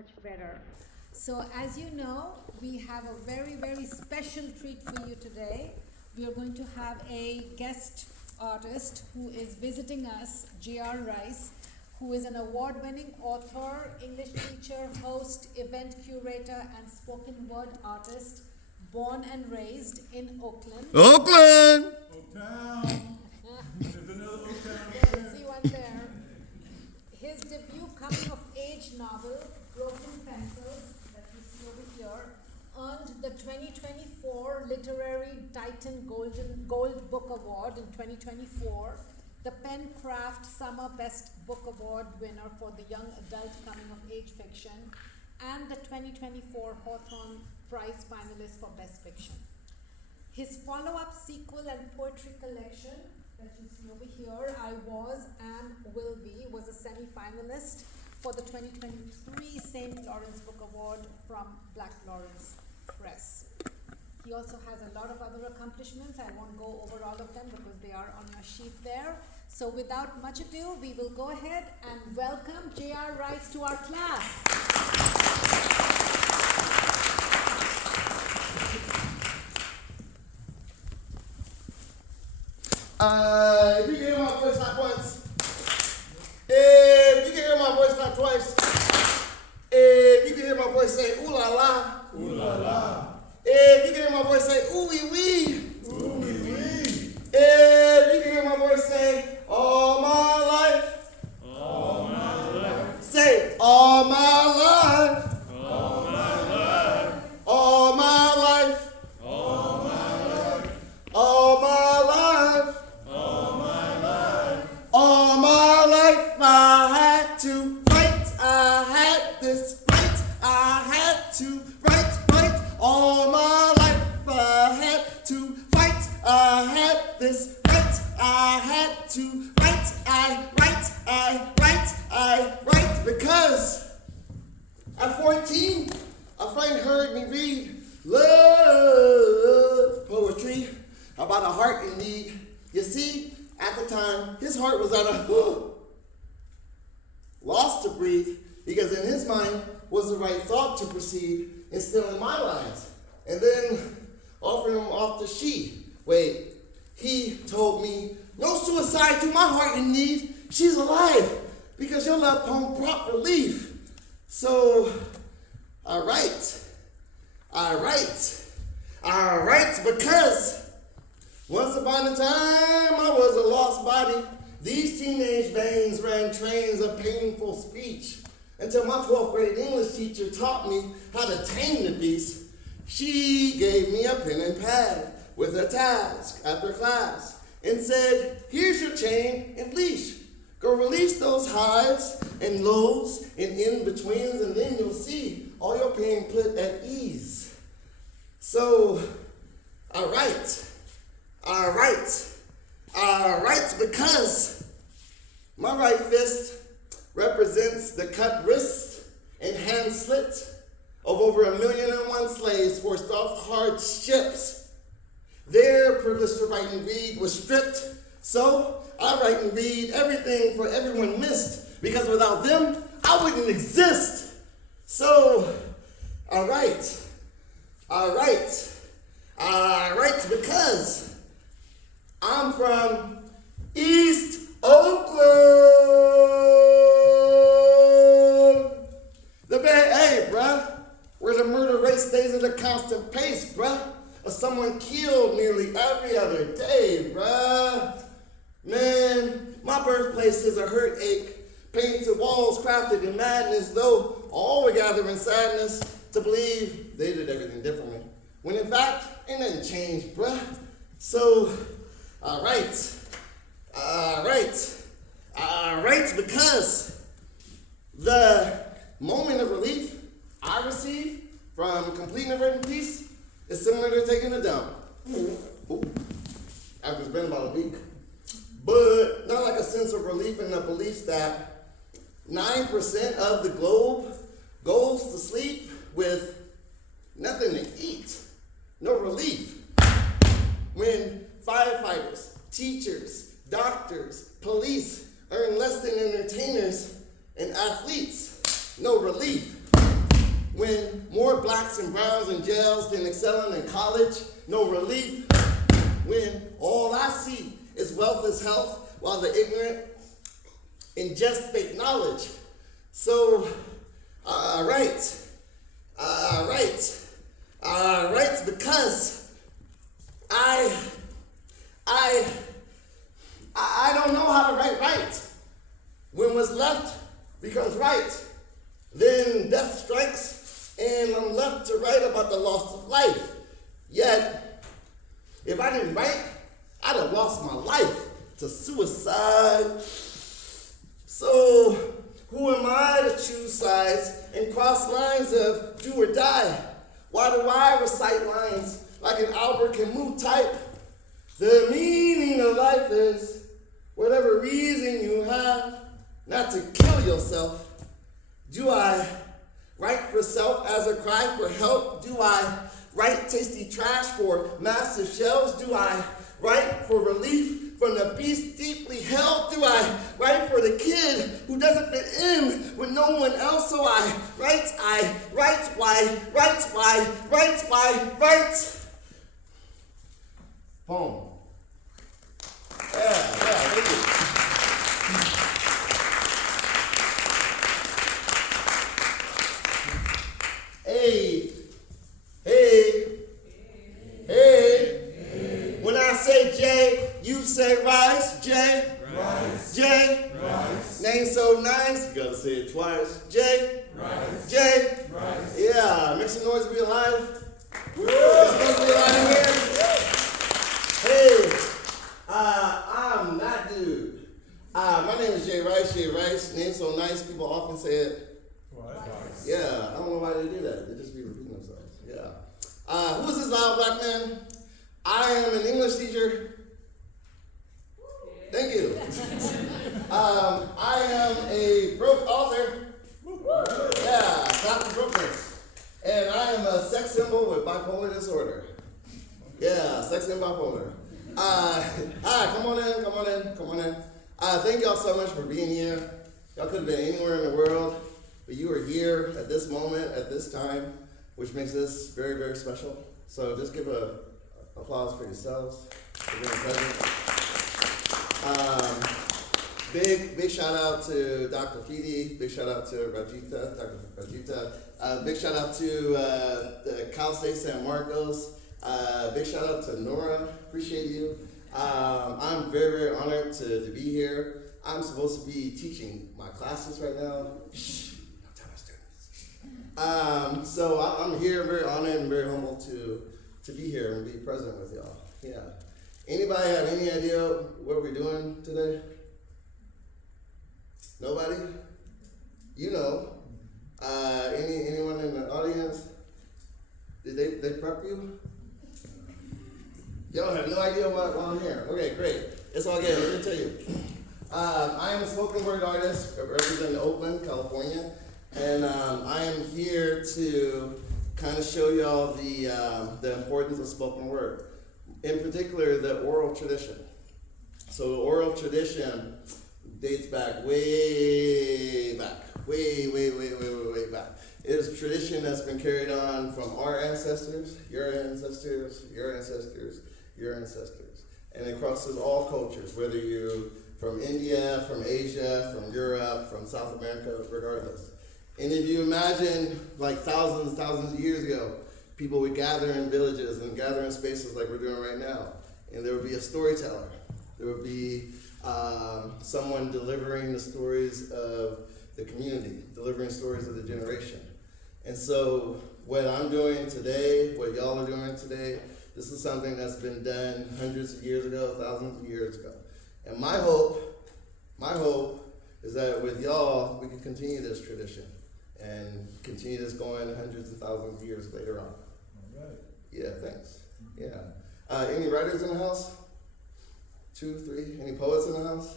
Much better. So as you know, we have a very, very special treat for you today. We are going to have a guest artist who is visiting us, J.R. Rice, who is an award-winning author, English teacher, host, event curator, and spoken word artist, born and raised in Oakland. Oakland! Oaktown. There's another Oaktown. Yes, see one there. His debut coming-of-age novel, Broken Pencils, that you see over here, earned the 2024 Literary Titan Gold Book Award in 2024, the Pencraft Summer Best Book Award winner for the Young Adult Coming-of-Age Fiction, and the 2024 Hawthorne Prize finalist for Best Fiction. His follow-up sequel and poetry collection that you see over here, I Was and Will Be, was a semi-finalist for the 2023 St. Lawrence Book Award from Black Lawrence Press. He also has a lot of other accomplishments. I won't go over all of them because they are on your sheet there. So without much ado, we will go ahead and welcome J.R. Rice to our class. If you can hear my voice not once, if you can hear my voice not twice, if you can hear my voice say ooh la la, Ooh la la. if you can hear my voice say ooh wee wee, Ooh wee wee. if you can hear my voice say all my life, All my life. say all my life, All my life. all my life, All my life. all my life. All my life. All my life I had to write, I had this right, I had to write. All my life I had to fight, I had this right, I had to write, I write, because at 14, a friend heard me read love poetry about a heart in need. You see, at the time, his heart was at a lost to breathe, because in his mind was the right thought to proceed, instilling my lines, and then offering him off to she. Wait, he told me, no suicide to my heart in need. She's alive, because your love poem brought relief. So, I write, because once upon a time, I was a lost body. These teenage veins ran trains of painful speech until my 12th grade English teacher taught me how to tame the beast. She gave me a pen and pad with a task after class and said, here's your chain and leash. Go release those highs and lows and in-betweens, and then you'll see all your pain put at ease. So, I write because my right fist represents the cut wrist and hand slit of over 1,000,001 slaves forced off hard ships. Their privilege to write and read was stripped, so I write and read everything for everyone missed, because without them, I wouldn't exist. So I write because I'm from East Oakland. The Bay, hey, bruh, where the murder rate stays at a constant pace, bruh. Or someone killed nearly every other day, bruh. Man, my birthplace is a hurt ache, painted walls crafted in madness, though all were gathered in sadness to believe they did everything differently. When in fact, ain't nothing changed, bruh. So, I write because the moment of relief I receive from completing a written piece is similar to taking a dump. Ooh. After it's been about a week. But not like a sense of relief in the belief that 9% of the globe goes to sleep with nothing to eat. No relief. When firefighters, teachers, doctors, police earn less than entertainers and athletes, no relief. blacks and browns in jails than excelling in college. No relief when all I see is wealth is health, while the ignorant ingest fake knowledge. So, because I don't know how to write right. When what's left becomes right, then death strikes, and I'm left to write about the loss of life. Yet, if I didn't write, I'd have lost my life to suicide. So, who am I to choose sides and cross lines of do or die? Why do I recite lines like an Albert Camus type? The meaning of life is whatever reason you have not to kill yourself. Do I write for self as a cry for help? Do I write tasty trash for massive shelves? Do I write for relief from the beast deeply held? Do I write for the kid who doesn't fit in with no one else? So I write. Poem. Yeah, thank you. Hey. When I say J, you say rise. J. Rise. J. Rise. Name so nice, you gotta say it twice. J. Rise. J. Rise. Yeah, make some noise to be alive. Make some noise to be alive in here. Hey, I'm that dude. My name is Jay Rice. Name so nice, people often say it. Twice. Yeah, I don't know why they do that. They just be repeating themselves. Yeah. Who is this loud black man? I am an English teacher. Thank you. I am a broke author. Yeah, stop the brokenness. And I am a sex symbol with bipolar disorder. Yeah, sex and bipolar. Hi, come on in. Thank y'all so much for being here. Y'all could have been anywhere in the world, but you are here at this moment, at this time, which makes this very, very special. So just give an applause for yourselves for being present. Big shout out to Dr. P.T. Big shout out to Dr. Rajita. Big shout out to the CSU San Marcos. Big shout out to Nora. Appreciate you. I'm very, very honored to be here. I'm supposed to be teaching my classes right now. Shh, don't tell my students. So I'm here, very honored and very humbled to be here and be present with y'all. Yeah. Anybody have any idea what we're doing today? Nobody? You know. Anyone in the audience? Did they prep you? Y'all have no idea why I'm here. Okay, great. It's all good. Let me tell you. I am a spoken word artist representing Oakland, California, and I am here to kind of show y'all the importance of spoken word. In particular, the oral tradition. So the oral tradition dates back way back. It is a tradition that's been carried on from our ancestors, your ancestors, your ancestors, your ancestors. And it crosses all cultures, whether you're from India, from Asia, from Europe, from South America, regardless. And if you imagine like thousands of years ago, people would gather in villages and gather in spaces like we're doing right now. And there would be a storyteller. There would be someone delivering the stories of the community, delivering stories of the generation. And so what I'm doing today, what y'all are doing today, this is something that's been done hundreds of years ago, thousands of years ago. And my hope is that with y'all, we can continue this tradition and continue this going hundreds of thousands of years later on. All right. Yeah, thanks. Yeah. Any writers in the house? 2, 3? Any poets in the house?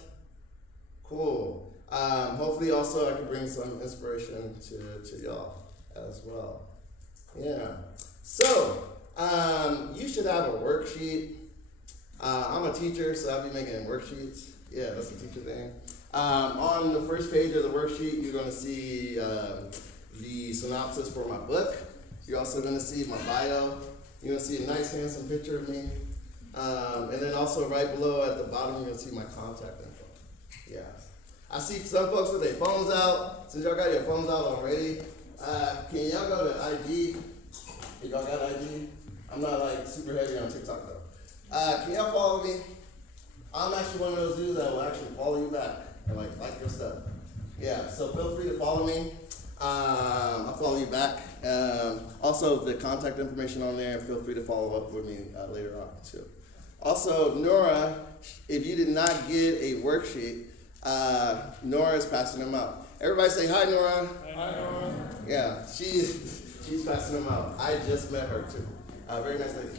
Cool. Hopefully also I can bring some inspiration to y'all as well. Yeah. So, you should have a worksheet. I'm a teacher, so I'll be making worksheets. Yeah, that's a teacher thing. On the first page of the worksheet, you're going to see the synopsis for my book. You're also going to see my bio. You're going to see a nice, handsome picture of me. And then also right below at the bottom, you're going to see my contact info. Yeah. I see some folks with their phones out. Since y'all got your phones out already, can y'all go to IG? If y'all got IG? I'm not like super heavy on TikTok though. Can y'all follow me? I'm actually one of those dudes that will actually follow you back and like your stuff. Yeah, so feel free to follow me. I'll follow you back. Also, the contact information on there, feel free to follow up with me later on too. Also, Nora, if you did not get a worksheet, Nora is passing them out. Everybody say hi, Nora. Hi, Nora. Yeah, she's passing them out. I just met her too. Very nice lady.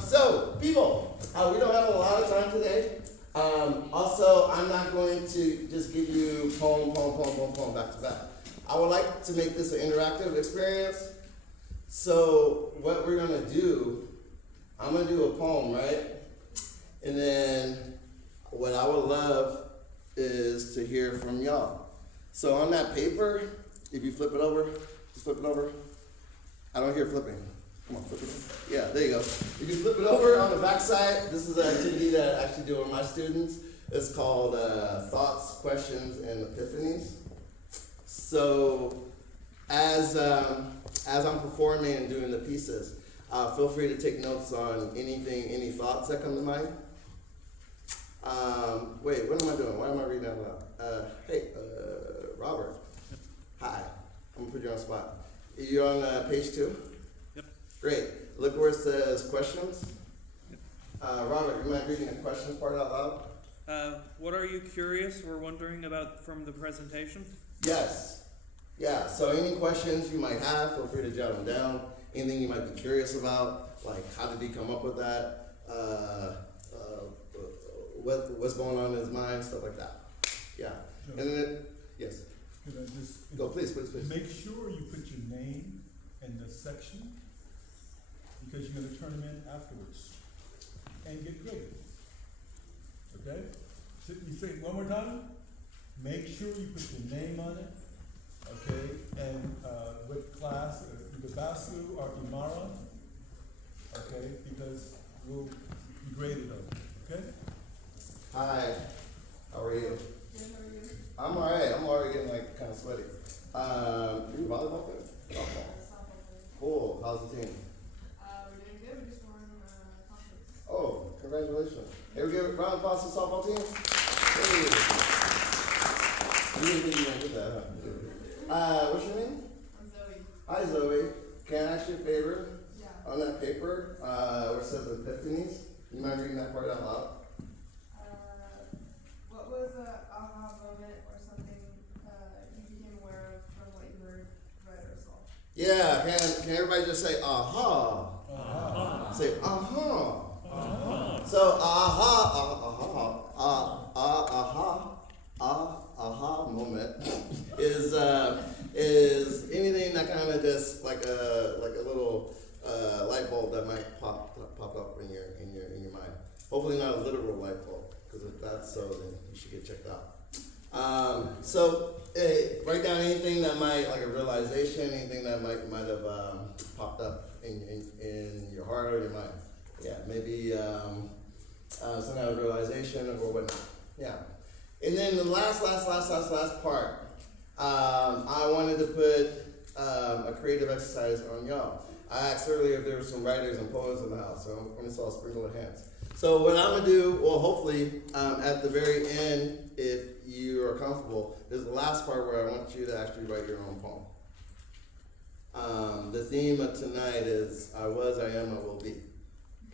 So, people, we don't have a lot of time today. Also, I'm not going to just give you poem back to back. I would like to make this an interactive experience. So, what we're gonna do, I'm gonna do a poem, right? And then, what I would love is to hear from y'all. So on that paper, if you flip it over, just flip it over. I don't hear flipping. Come on, flip it over. Yeah, there you go. If you flip it over on the back side, this is an activity that I actually do with my students. It's called Thoughts, Questions, and Epiphanies. So as I'm performing and doing the pieces, feel free to take notes on any thoughts that come to mind. Wait, what am I doing? Why am I reading out loud? Hey, Robert. Hi. I'm gonna put you on the spot. You're on page 2? Yep. Great. Look where it says questions. Yep. Robert, you mind reading the questions part out loud? What are you curious or wondering about from the presentation? Yes. Yeah, so any questions you might have, feel free to jot them down. Anything you might be curious about, like how did he come up with that? What's going on in his mind, stuff like that. Yeah. So, And then, yes. could I just Go, please. make sure you put your name in the section because you're going to turn them in afterwards and get graded. Okay? So you say it one more time. Make sure you put your name on it. Okay? And what class, either Basu or Imara. Okay? Because we'll be graded on it. Okay? Hi. How are you? Good, how are you? I'm alright. I'm already getting like kind of sweaty. You volleyball player? Softball. Cool. How's the team? We're doing good. We just won conference. Oh, congratulations. Hey, we give a round of applause to the softball team? Hey. You didn't think you were gonna do that, huh? What's your name? I'm Zoe. Hi, Zoe. Can I ask you a favor? Yeah. On that paper, where it says Epiphanies, you mind reading that part out loud? What was a aha moment or something you became aware of from what you heard, read, or saw? Yeah, can everybody just say aha? Uh-huh. Say aha. Uh-huh. So aha moment is anything that kind of just like a little light bulb that might pop up in your mind. Hopefully not a literal light bulb, because if that's so, then you should get checked out. So write down anything that might, like a realization, anything that might have popped up in your heart or your mind. Yeah, maybe some kind of realization or whatnot. Yeah. And then the last part, I wanted to put a creative exercise on y'all. I asked earlier if there were some writers and poets in the house, so I'm gonna saw a sprinkle of hands. So what I'm gonna do, well, hopefully, at the very end, if you are comfortable, there's the last part where I want you to actually write your own poem. The theme of tonight is I was, I am, I will be.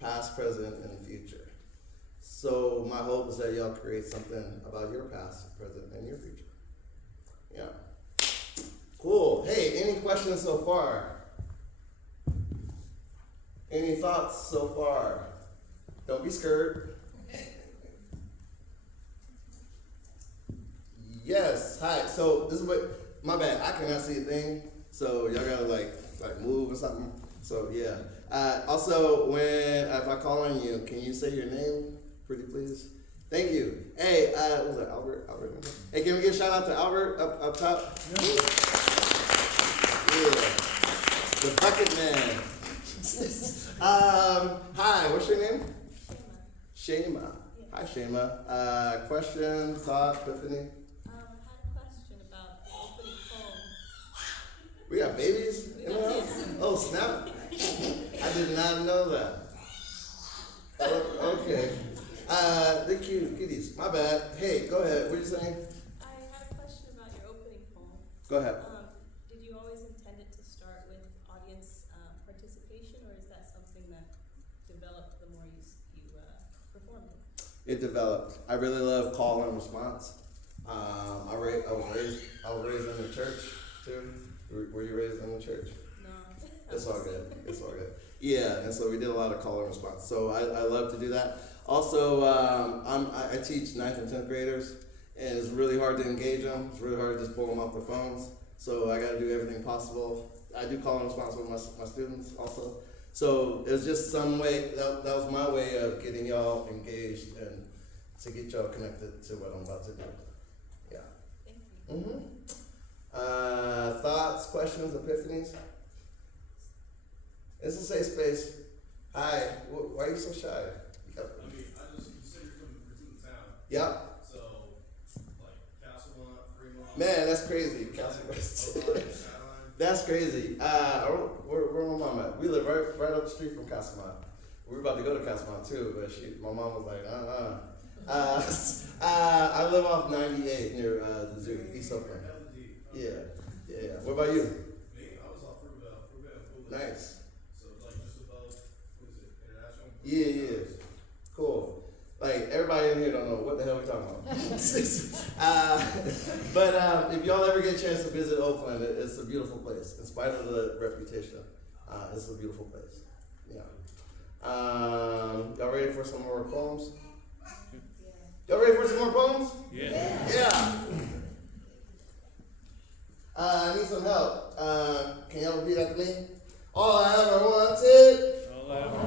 Past, present, and future. So my hope is that y'all create something about your past, present, and your future. Yeah. Cool. Hey, any questions so far? Any thoughts so far? Don't be scared. Yes. Hi. So this is what, my bad, I cannot see a thing. So y'all gotta like move or something. So yeah. Also, if I call on you, can you say your name, pretty please? Thank you. Hey, what was that, Albert? Hey, can we give a shout out to Albert up top? Yeah. Yeah. The bucket man. Hi, what's your name? Shema. Hi, Shema. Question, thought, epiphany? I had a question about the opening poem. We got babies in the house? Oh, snap. I did not know that. Oh, okay. The kitties. My bad. Hey, go ahead. What are you saying? I had a question about your opening poem. Go ahead. Did you always intend it to start with audience participation, or is that something that developed the more you performed it? It developed. I really love call and response. I was raised in the church too. Were you raised in the church? No. It's all good. It's all good. Yeah, and so we did a lot of call and response. So I love to do that. Also, I teach 9th and 10th graders, and it's really hard to engage them. It's really hard to just pull them off their phones. So I got to do everything possible. I do call and response with my students also. So it was just some way, that was my way of getting y'all engaged and to get y'all connected to what I'm about to do. Yeah. Thank you. Thoughts, questions, epiphanies? It's a safe space. Hi, why are you so shy? I mean, I just consider coming from town. Yeah. So, like, Castlemont, Fremont. Man, that's crazy. Castlemont. That's crazy. Where my mom at? We live right up the street from Castlemont. We were about to go to Castlemont too, but my mom was like, I live off 98 near the zoo, East Oakland. Yeah. What about you? Me, I was off Fruitvale. Nice. So, like, just above, what is it, International? Yeah. Cool. Like, everybody in here don't know what the hell we're talking about. But if y'all ever get a chance to visit Oakland, it's a beautiful place. In spite of the reputation, it's a beautiful place. Yeah. Y'all ready for some more poems? Y'all ready for some more poems? Yeah. I need some help. Can y'all repeat after me? All I ever wanted. All I ever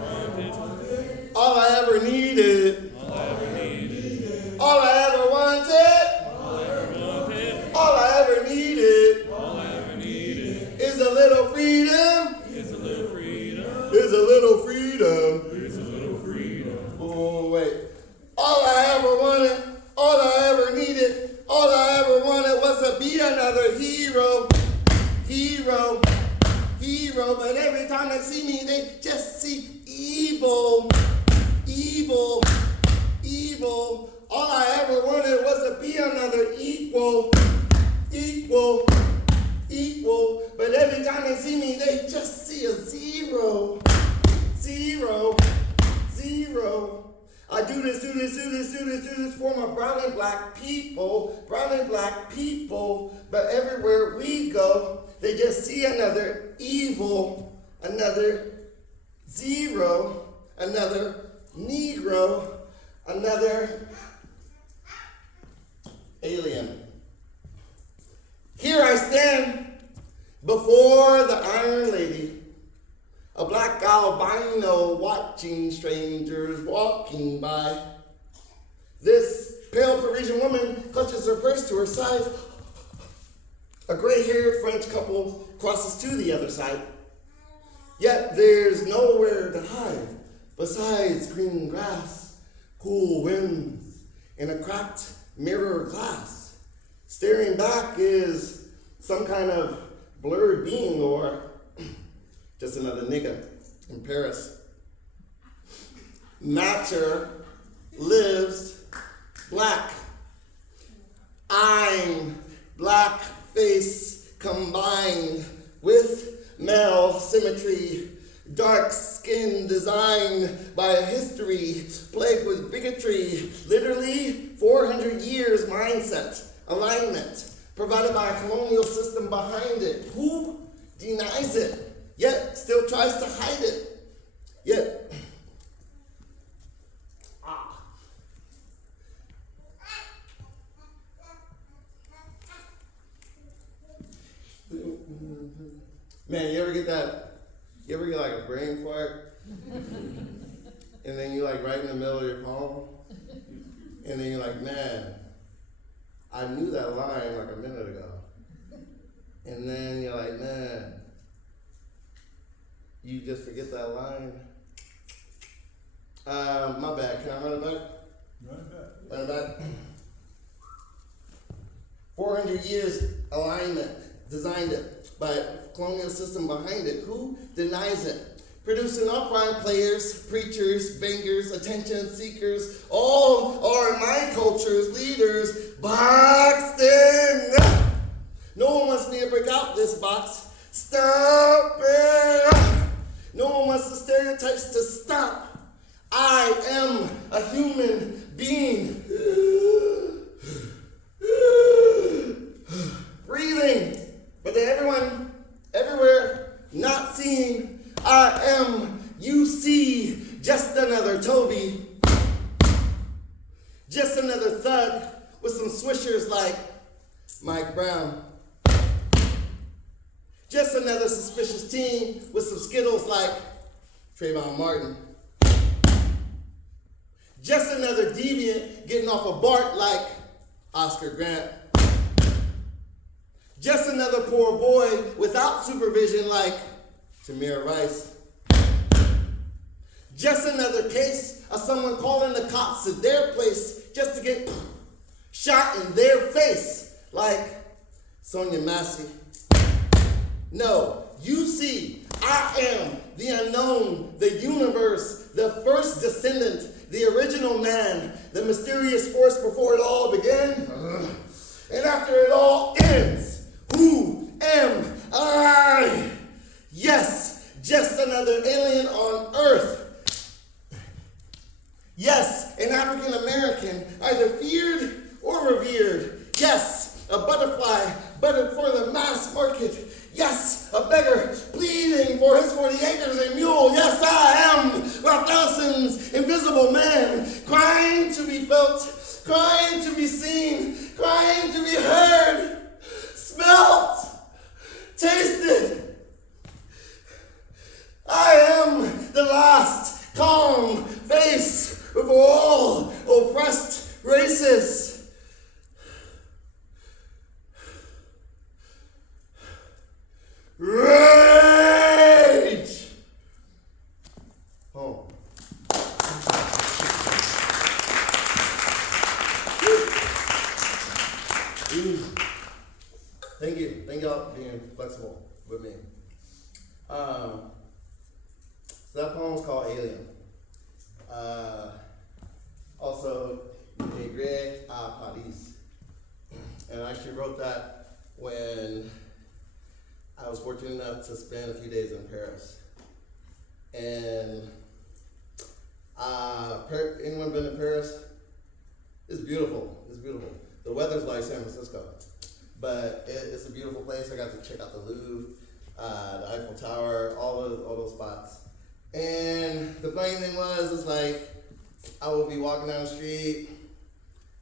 wanted. All I ever needed. All I ever needed. All I ever wanted. All I ever wanted. All I ever needed. All I ever needed. Is a little freedom. Is a little freedom. Is a little freedom. Is a little freedom. Oh, wait. All I ever wanted. All I ever needed. All I ever wanted was to be another hero. Hero. Hero. But every time they see me, they just see evil. Evil. Evil. All I ever wanted was to be another equal. Equal. Equal. But every time they see me, they just see a zero. Zero. Zero. I do this for my brown and black people. Brown and black people. But everywhere we go, they just see another evil, another zero, another Negro, another alien. Here I stand before the Iron Lady, a black albino watching strangers walking by. This pale Parisian woman clutches her purse to her side. A gray-haired French couple crosses to the other side. Yet there's nowhere to hide besides green grass, cool winds, and a cracked mirror glass. Staring back is some kind of blurred being or just another nigga in Paris. Nature lives black. I'm black face combined with male symmetry, dark skin designed by a history plagued with bigotry, literally 400 years mindset, alignment, provided by a colonial system behind it. Who denies it, yet still tries to hide it? Yet, man, you ever get like a brain fart? And then you like right in the middle of your poem? And then you're like, man, I knew that line like a minute ago. And then you're like, man, You just forget that line. My bad. Can I run it back? Run it back. Run it back. 400 years alignment, designed it by colonial system behind it. Who denies it? Producing upright players, preachers, bangers, attention seekers, all are my culture's leaders, boxed in. No one wants me to break out this box. Stop it. No one wants the stereotypes to stop. I am a human being. Breathing. But to everyone, everywhere, not seeing, I am, you see, just another Toby. Just another thug with some swishers like Mike Brown. Just another suspicious teen with some Skittles like Trayvon Martin. Just another deviant getting off a BART like Oscar Grant. Just another poor boy without supervision like Tamir Rice. Just another case of someone calling the cops to their place just to get shot in their face like Sonia Massey. No, you see, I am the unknown, the universe, the first descendant, the original man, the mysterious force before it all began. And after it all ends, who am I? Yes, just another alien on Earth. Yes, an African American, either feared or revered. Yes, a butterfly, buttered for the mass market. Yes, a beggar pleading for his 40 acres and mule. Yes, I am Ralph invisible man, crying to be felt, crying to be seen, crying to be heard, smelt, tasted. I am the last calm face of all oppressed races. Rage! Oh. Thank you. Thank y'all for being flexible with me. So that poem is called Alien. Also, Nègre à Paris. And I actually wrote that when I was fortunate enough to spend a few days in Paris. And anyone been to Paris? It's beautiful. It's beautiful. The weather's like San Francisco, but it's a beautiful place. I got to check out the Louvre, the Eiffel Tower, all those spots. And the funny thing was, it's like I would be walking down the street.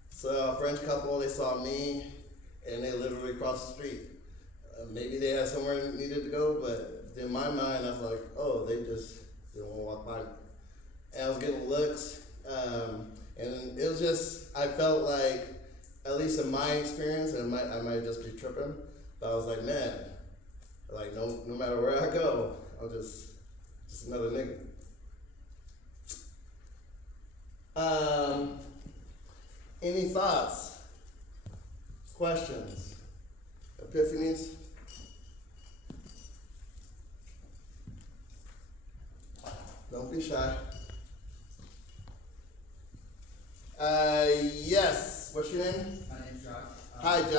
So a French couple, they saw me, and they literally crossed the street. Maybe they had somewhere they needed to go, but in my mind, I was like, oh, they just didn't want to walk by me. And I was getting looks, and it was just, I felt like, at least in my experience, and I might just be tripping, but I was like, man, like no matter where I go, I'm just another nigga. Any thoughts, questions, epiphanies? Don't be shy. Yes. What's your name? My name's Josh. Hi, Josh.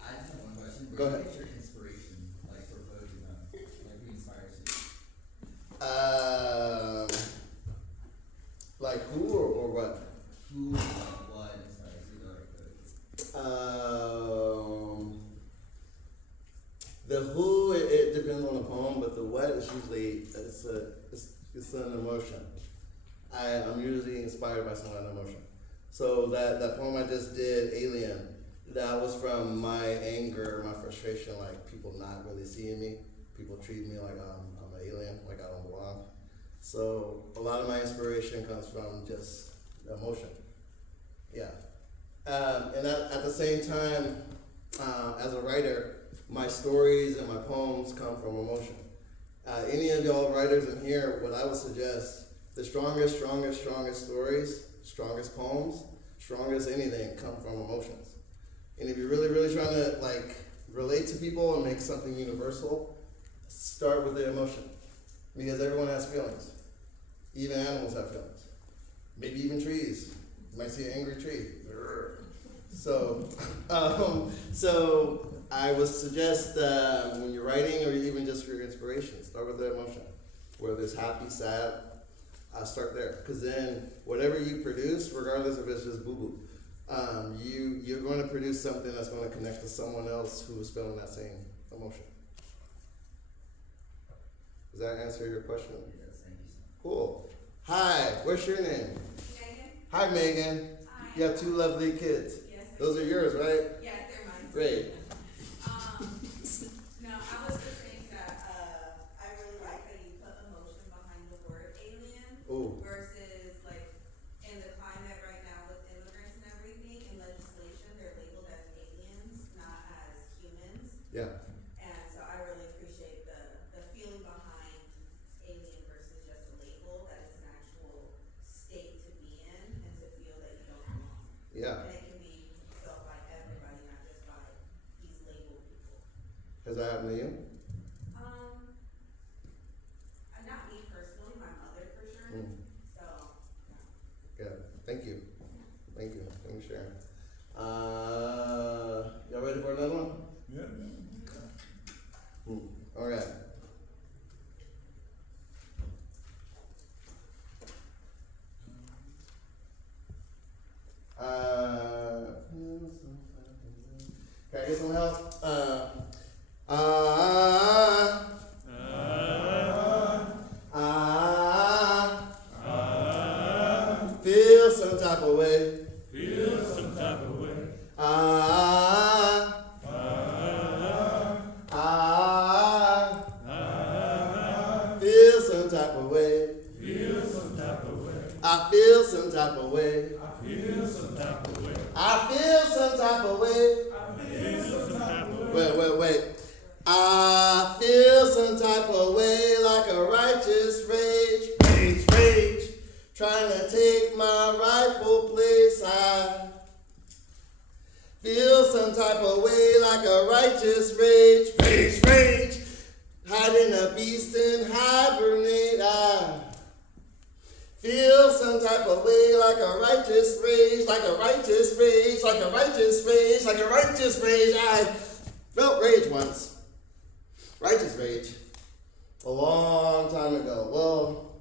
I just have one question. Go Where ahead. do you get your inspiration, like for poetry, like who inspires you? Like who or what? Who, like what inspires you to write poetry? The who, it depends on the poem, but the what is usually, it's an emotion. I'm usually inspired by some kind of emotion. So that poem I just did, Alien, that was from my anger, my frustration, like people not really seeing me. People treat me like I'm an alien, like I don't belong. So a lot of my inspiration comes from just emotion. Yeah. And at the same time, as a writer, my stories and my poems come from emotion. Any of y'all writers in here, what I would suggest, the strongest stories, strongest poems, strongest anything come from emotions. And if you're really trying to like relate to people and make something universal, start with the emotion. Because everyone has feelings. Even animals have feelings. Maybe even trees. You might see an angry tree. So I would suggest when you're writing or even just for your inspiration, start with the emotion. Whether it's happy, sad, start there. Because then whatever you produce, regardless if it's just boo-boo, you're going to produce something that's going to connect to someone else who is feeling that same emotion. Does that answer your question? Yes, thank you. Cool. Hi, what's your name? Megan? Hi, Megan. Hi. You have 2 lovely kids. Yes. Those are yours, right? Yes, they're mine. Great. No, I was just saying that, I really like that you put emotion behind the word alien Ooh. versus like in the climate right now with immigrants and everything in legislation, they're labeled as aliens, not as humans. Yeah. And so I really appreciate the feeling behind alien versus just a label, that it's an actual state to be in and to feel that you don't belong. Yeah. And it can be felt by everybody, not just by these labeled people. Has that happened to you? Not me personally, my mother for sure. Mm. So, Good. Thank you. Thank you. Thanks for sharing. Y'all ready for another one? Yeah. All right. Can I get some help? Feel some type of way. Feel some type of way. Feel some type of way. Feel some type of way. I feel some type of way. I feel some type of way. I feel some type of way. I feel some type of way. Wait. I feel some type of way like a righteous rage, trying to take my rightful place. I feel some type of way like a righteous rage, hiding a beast in hibernate. I feel some type of way like a righteous rage, like a righteous rage, like a righteous rage, like a righteous rage. I felt rage once. Righteous rage. A long time ago. Well,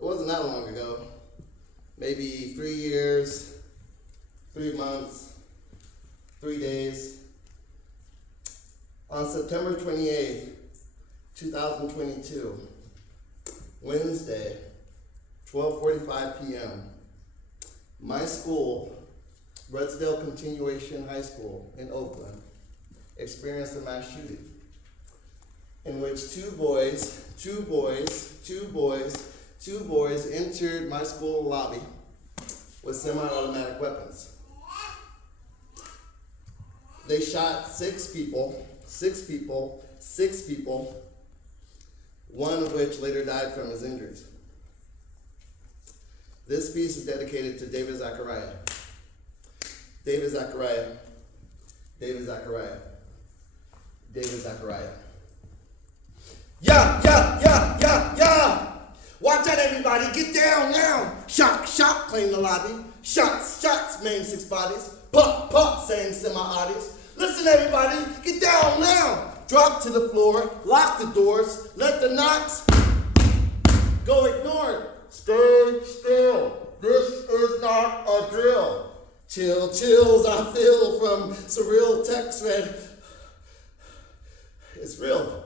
it wasn't that long ago. Maybe 3 years, 3 months, 3 days. On September 28th, 2022, Wednesday, 12:45 p.m., my school, Reddsdale Continuation High School in Oakland, experienced a mass shooting in which two boys entered my school lobby with semi-automatic weapons. They shot six people, one of which later died from his injuries. This piece is dedicated to David Zachariah. David Zachariah. Yeah! Watch out, everybody, get down now! Shock, claimed the lobby. Shots, main 6 bodies. Pop, saying semi-audience. Listen, everybody, get down now! Drop to the floor, lock the doors, let the knocks go ignored. Stay still, this is not a drill. Chills I feel from surreal text read. It's real.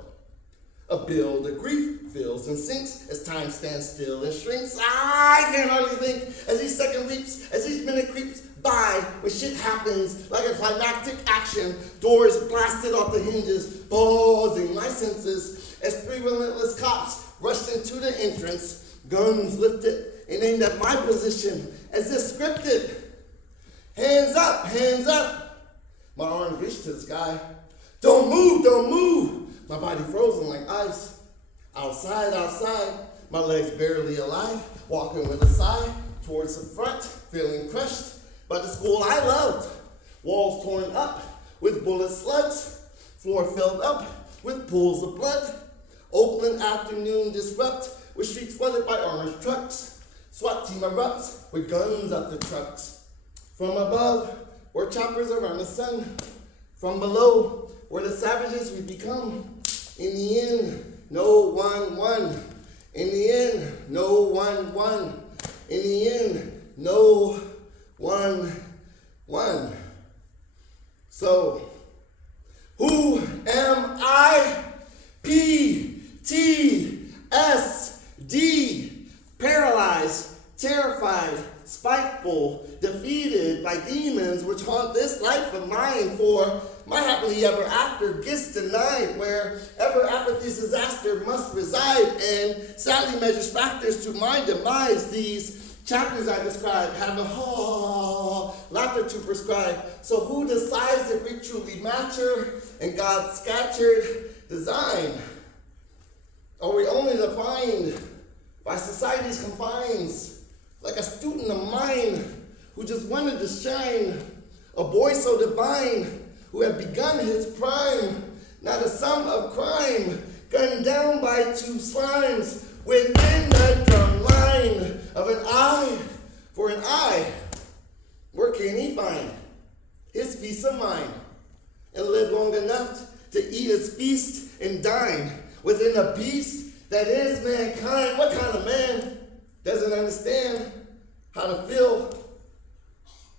A build of grief fills and sinks as time stands still and shrinks. I can hardly think as each second leaps, as each minute creeps by when shit happens like a climactic action. Doors blasted off the hinges, pausing my senses as 3 relentless cops rushed into the entrance, guns lifted and aimed at my position as if scripted. Hands up. My arms reached to the sky. Don't move. My body frozen like ice. Outside, my legs barely alive, walking with a sigh towards the front, feeling crushed by the school I loved. Walls torn up with bullet slugs, floor filled up with pools of blood. Oakland afternoon disrupt with streets flooded by armored trucks. SWAT team erupts with guns up the trucks. From above, where choppers around the sun. From below, where the savages we become. In the end, no one won. In the end, no one won. In the end, no one won. So, who am I? P.T.S.D. Paralyzed, terrified, spiteful, defeated by demons which haunt this life of mine. For my happily ever after gets denied, wherever apathy's disaster must reside, and sadly measures factors to my demise. These chapters I describe have a laughter to prescribe. So who decides if we truly matter in God's scattered design? Are we only defined by society's confines, like a student of mine who just wanted to shine, a boy so divine who had begun his prime, not a sum of crime, gunned down by two slimes within the drum line of an eye for an eye? Where can he find his peace of mind and live long enough to eat his feast and dine within a beast that is mankind? What kind of man doesn't understand how to feel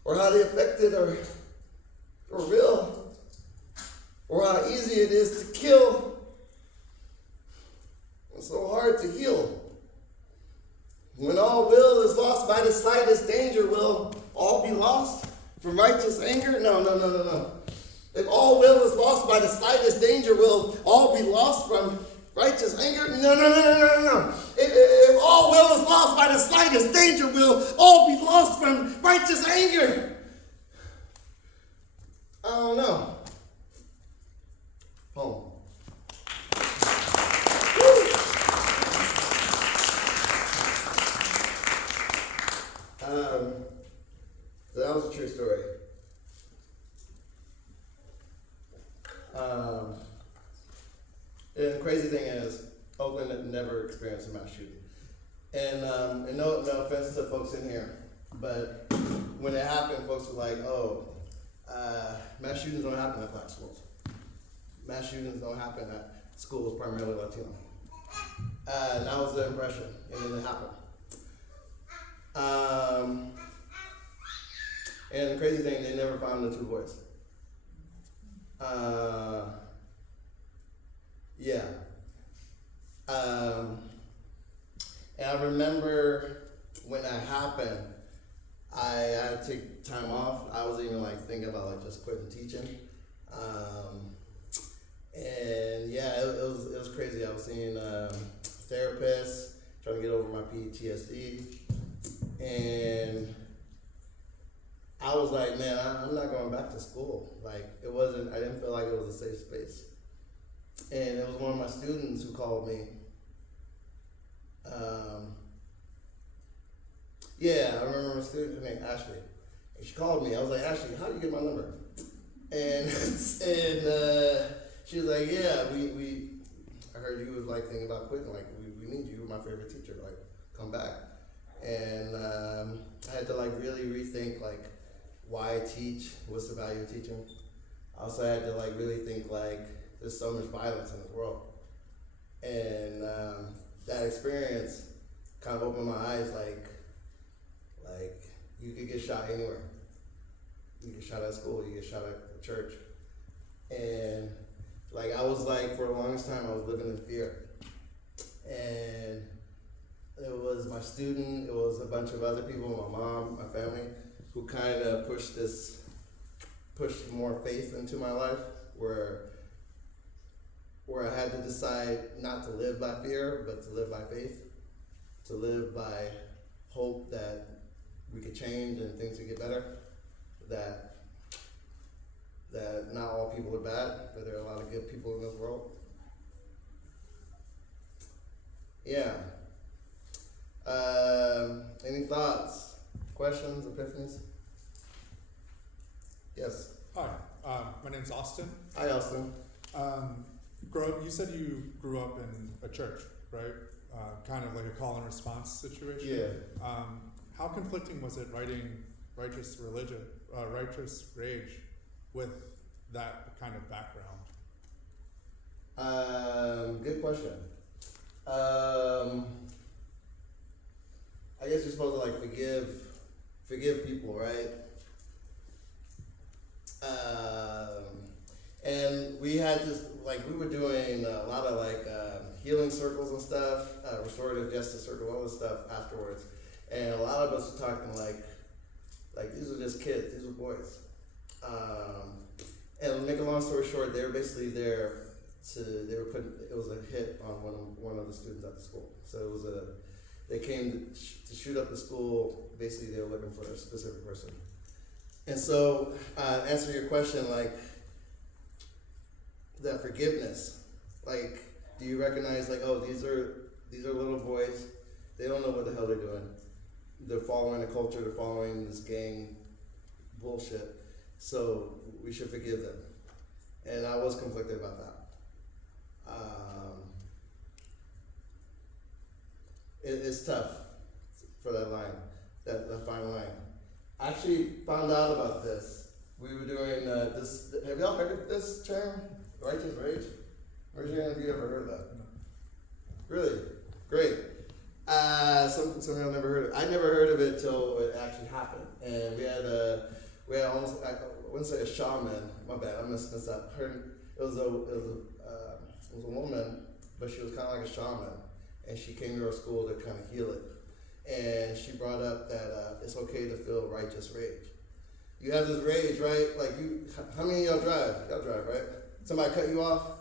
or how they affected or real, or how easy it is to kill and so hard to heal? When all will is lost by the slightest danger, will all be lost from righteous anger? No. If all will is lost by the slightest danger, will all be lost from righteous anger? No. If all will is lost by the slightest danger, will all be lost from righteous anger? I don't know. Home. So that was a true story. And the crazy thing is, Oakland had never experienced a mass shooting. And no offense to folks in here, but when it happened, folks were like, mass shootings don't happen at black schools. Mass shootings don't happen at schools primarily Latino. And that was the impression, and then it happened. And the crazy thing, they never found the two boys. And I remember when that happened, I had to take time off. I was even thinking about just quitting teaching. And yeah, it was crazy. I was seeing therapists, trying to get over my P.T.S.D. And I was like, man, I'm not going back to school. I didn't feel like it was a safe space. And it was one of my students who called me. I remember my student named Ashley. And she called me. I was like, Ashley, how do you get my number? And she was like, yeah, I heard you was thinking about quitting. We need you. You're my favorite teacher. Come back. And I had to really rethink why I teach, what's the value of teaching. I also had to really think there's so much violence in this world. And that experience kind of opened my eyes you could get shot anywhere. You get shot at school, you get shot at church. And I was for the longest time, I was living in fear. And it was my student, it was a bunch of other people, my mom, my family, who kind of pushed more faith into my life, where I had to decide not to live by fear, but to live by faith, to live by hope that we could change and things would get better, that not all people are bad, but there are a lot of good people in this world. Yeah. Any thoughts, questions, epiphanies? Yes. Hi, my name's Austin. Hi, Austin. You said you grew up in a church, right? Kind of like a call and response situation. Yeah. How conflicting was it writing righteous rage with that kind of background? Good question. I guess you're supposed to like forgive people, right? And we had this, like, we were doing a lot of like healing circles and stuff, restorative justice circle, all this stuff afterwards. And a lot of us were talking like these were just kids, these were boys. And to make a long story short, they were basically there it was a hit on one of the students at the school. So it was they came to shoot up the school. Basically, they were looking for a specific person. And so, answer your question, like, that forgiveness, like, do you recognize, like, oh, these are little boys, they don't know what the hell they're doing. They're following a culture, they're following this gang bullshit, so we should forgive them. And I was conflicted about that. It's tough for that line, that fine line. I actually found out about this. We were doing this. Have y'all heard of this term? Righteous rage? Raise your hand if you ever heard of that. No. Really? Great. Some of y'all never heard of it. I never heard of it till it actually happened. And we had almost, I wouldn't say a shaman. My bad. I messed this up. It was a woman, but she was kind of like a shaman, and she came to our school to kind of heal it. And she brought up that it's okay to feel righteous rage. You have this rage, right? Like how many of y'all drive? Y'all drive, right? Somebody cut you off,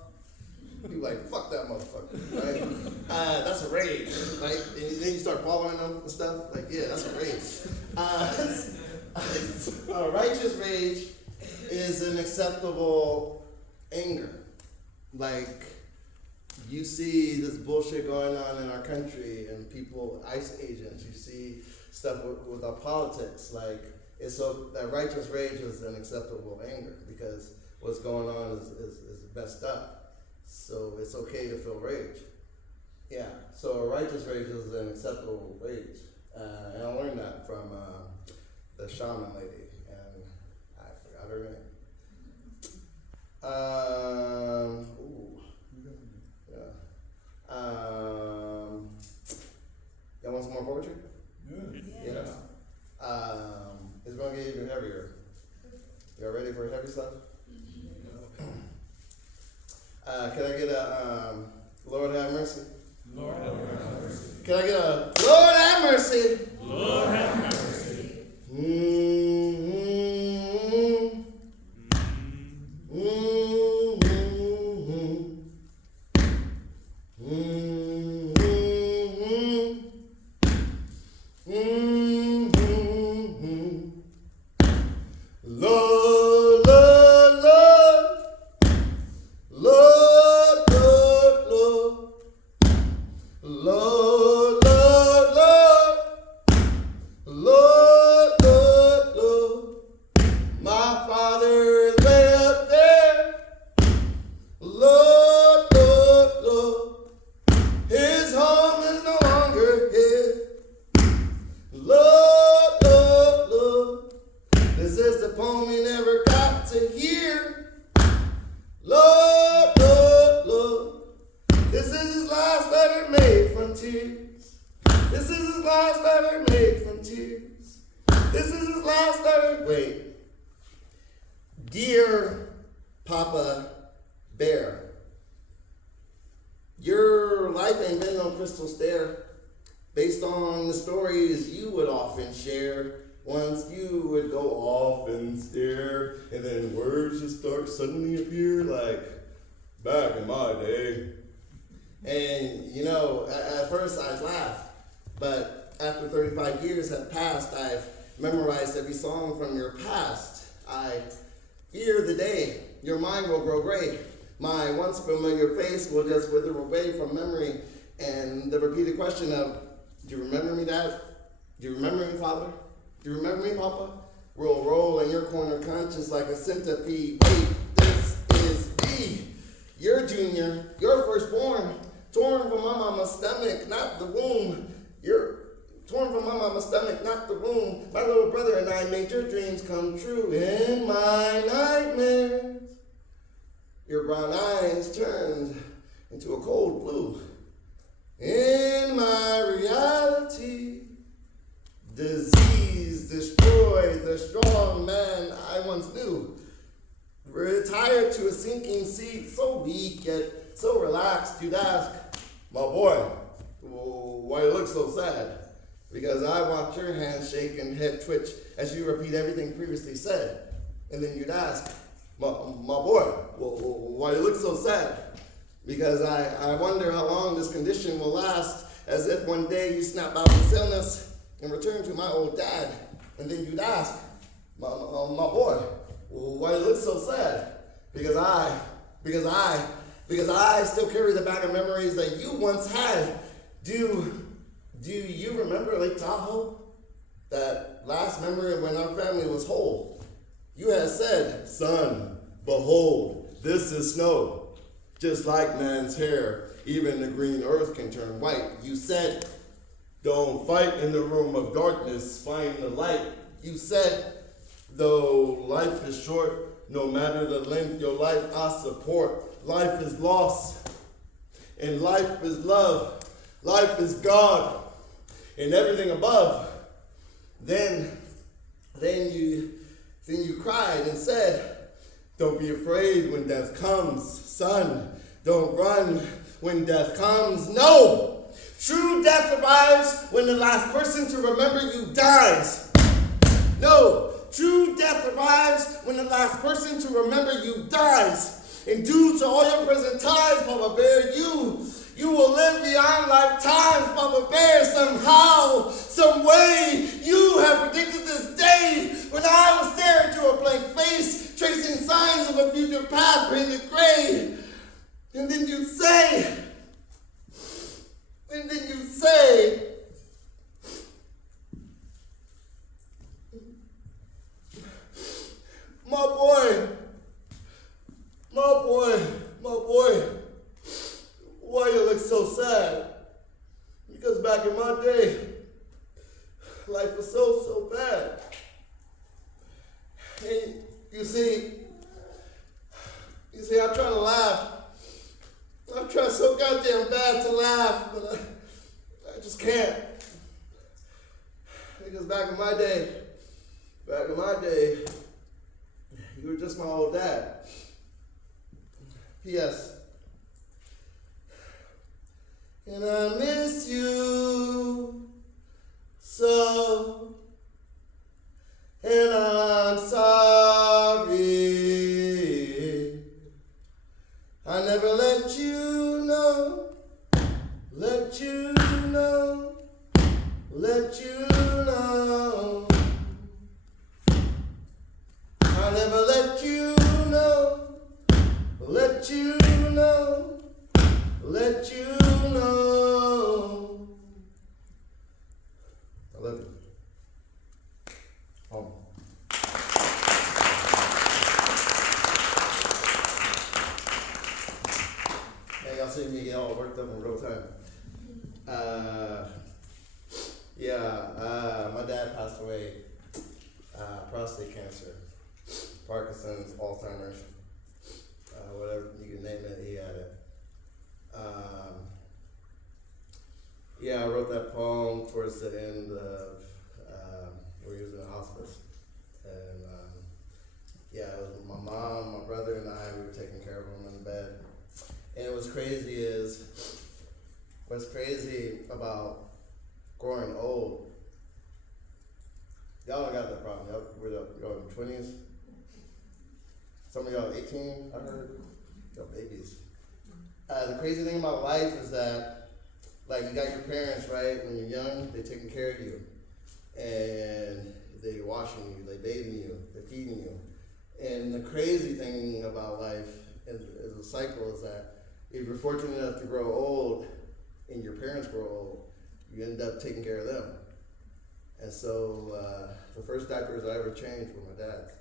you like, fuck that motherfucker, right? That's a rage, right? And then you start following them and stuff. Like, yeah, that's a rage. Righteous rage is an acceptable anger. Like, you see this bullshit going on in our country and people, ICE agents, you see stuff with our politics. Like, that righteous rage is an acceptable anger because what's going on is messed up. So it's okay to feel rage. Yeah, so a righteous rage is an acceptable rage. And I learned that from the shaman lady, and I forgot her name. Y'all want some more poetry? Yeah. It's gonna get even heavier. Y'all ready for heavy stuff? Can I get a Lord have mercy? Lord have mercy. Can I get a Lord have mercy? Lord have mercy. Dear Papa Bear, your life ain't been no crystal stair. Based on the stories you would often share, once you would go off and stare, and then words just start suddenly appear like, back in my day. And you know, at first I'd laugh, but after 35 years have passed, I've memorized every song from your past. I fear the day your mind will grow gray. My once familiar face will just wither away from memory, And the repeated question of, do you remember me, Dad? Do you remember me, Father? Do you remember me, Papa? Will roll in your corner conscious like a centipede. Wait, this is me. You're junior, you're firstborn. Torn from my mama's stomach, not the womb. You're torn from my mama's stomach, not the womb. My little brother and I made your dreams come true in my nightmares. Your brown eyes turned into a cold blue. In my reality, disease destroyed the strong man I once knew. Retired to a sinking seat, so weak yet so relaxed, you'd ask, my boy, why you look so sad? Because I watch your hand shake and head twitch as you repeat everything previously said. And then you'd ask, my boy, why you look so sad? Because I wonder how long this condition will last, as if one day you snap out of this illness and return to my old dad. And then you'd ask, my boy, why you look so sad? Because I still carry the bag of memories that you once had. Do you remember Lake Tahoe? That last memory of when our family was whole. You had said, son, behold, this is snow. Just like man's hair, even the green earth can turn white. You said, don't fight in the room of darkness, find the light. You said, though life is short, no matter the length your life I support. Life is loss, and life is love. Life is God, and everything above. Then you cried and said, don't be afraid when death comes, son. Don't run when death comes. No! True death arrives when the last person to remember you dies. No! True death arrives when the last person to remember you dies. And due to all your present ties, Papa Bear, you will live beyond lifetimes, Papa Bear. Somehow, some way, you have predicted this day when I will stare into a blank face, tracing signs of a future path painted gray. And then you say, my boy, why you look so sad? Because back in my day, life was so bad. And you see, I try to laugh. I try so goddamn bad to laugh, but I just can't. Because back in my day, you were just my old dad. P.S. And I miss you so, and I'm sorry. I never let you know, let you know. I never let you know, let you know. I love you. Home. Hey, y'all see me get all worked up in real time. My dad passed away, prostate cancer, Parkinson's, Alzheimer's, whatever you can name it, he had it. I wrote that poem towards the end of where he was in the hospice. And it was my mom, my brother, and I, we were taking care of him in the bed. And what's crazy about growing old, y'all don't got that problem. Y'all in your 20s. Some of y'all 18, I heard. Y'all babies. The crazy thing about life is that, like, you got your parents, right? When you're young, they're taking care of you. And they're washing you, they're bathing you, they're feeding you. And the crazy thing about life as a cycle is that if you're fortunate enough to grow old in your parents' world, you end up taking care of them. And so the first diapers I ever changed were my dad's.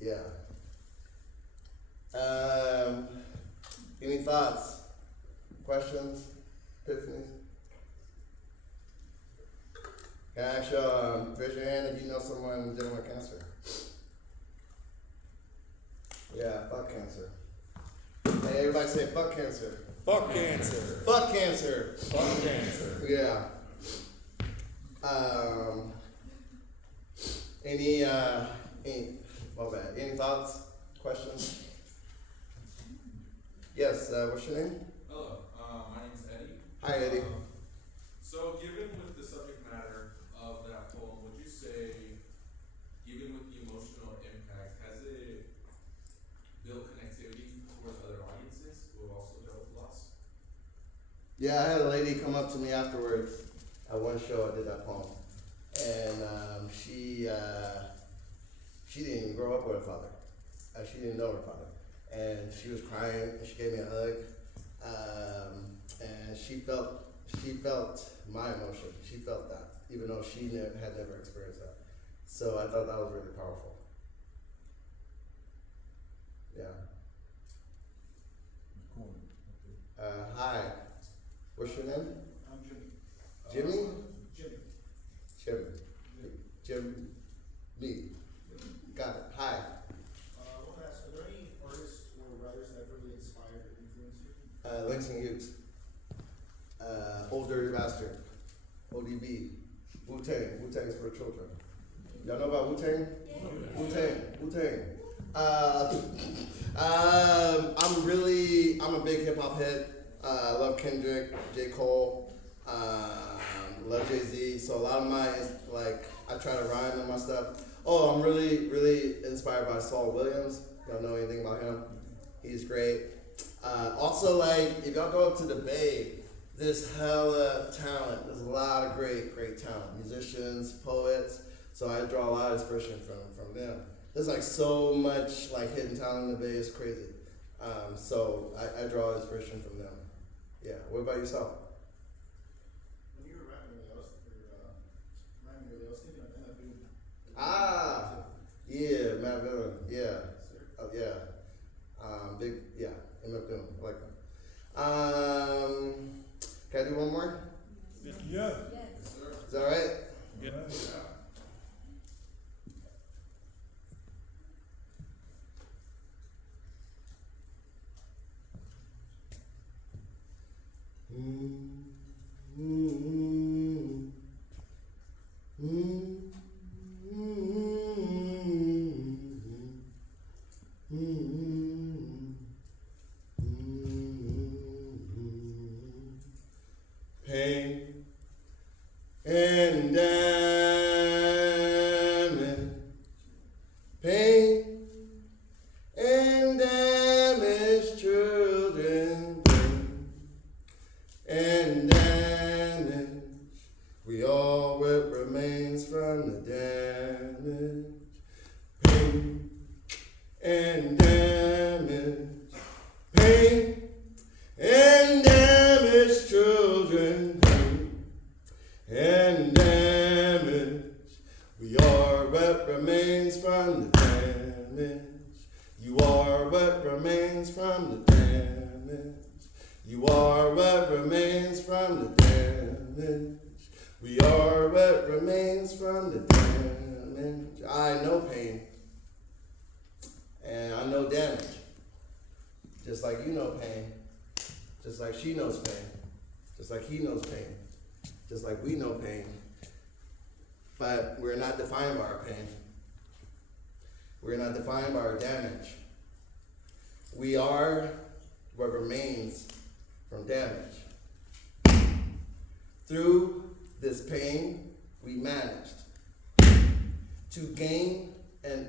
Yeah. Any thoughts, questions, epiphanies? Can I ask you, raise your hand if you know someone dealing with cancer? Yeah, fuck cancer. Hey, everybody say fuck cancer. Fuck cancer. Fuck cancer. Fuck cancer. Yeah. Any thoughts, questions? Yes, what's your name? Hello, my name's Eddie. Hi, Eddie. So given with the subject matter of that poem, would you say, given with the emotional impact, has it built connectivity towards other audiences who have also dealt with loss? Yeah, I had a lady come up to me afterwards at one show I did that poem. And she didn't even grow up with her father. She didn't know her father. And she was crying, and she gave me a hug. And she felt my emotion. She felt that, even though she had never experienced that. So I thought that was really powerful. Yeah. Hi. What's your name? I'm Jimmy. Jimmy? Jimmy. Jim. Got it. Hi. I want to ask, are there any artists or writers that really inspired or influenced you? Langston Hughes. Old Dirty Bastard. ODB. Wu-Tang. Wu-Tang's for children. Y'all know about Wu-Tang? Yeah. Wu-Tang. I'm a big hip hop head. I love Kendrick, J. Cole, love Jay-Z. So a lot of my, I try to rhyme in my stuff. Oh, I'm really, really inspired by Saul Williams. Y'all know anything about him? He's great. Also, if y'all go up to the Bay, there's hella talent. There's a lot of great talent. Musicians, poets. So I draw a lot of inspiration from them. There's so much hidden talent in the Bay. It's crazy. So I draw inspiration from them. Yeah. What about yourself? When you were rapping with us, I was thinking of NFU. Yeah, Matt Villain. Yeah. Oh, yeah. MF Doom. I like them. Can I do one more? Yeah. Is that all right? Yeah. Pain and damage, pain and damage, children, pain and damage. We all what remains from the damage, pain and damage, pain and damage, children, pain and damage. We are what remains from the damage. You are what remains from the damage. You are what remains from the damage. We are what remains from the damage. I know pain, and I know damage. Just like you know pain, just like she knows pain, just like he knows pain, just like we know pain. But we're not defined by our pain. We're not defined by our damage. We are what remains from damage. Through this pain, we managed to gain an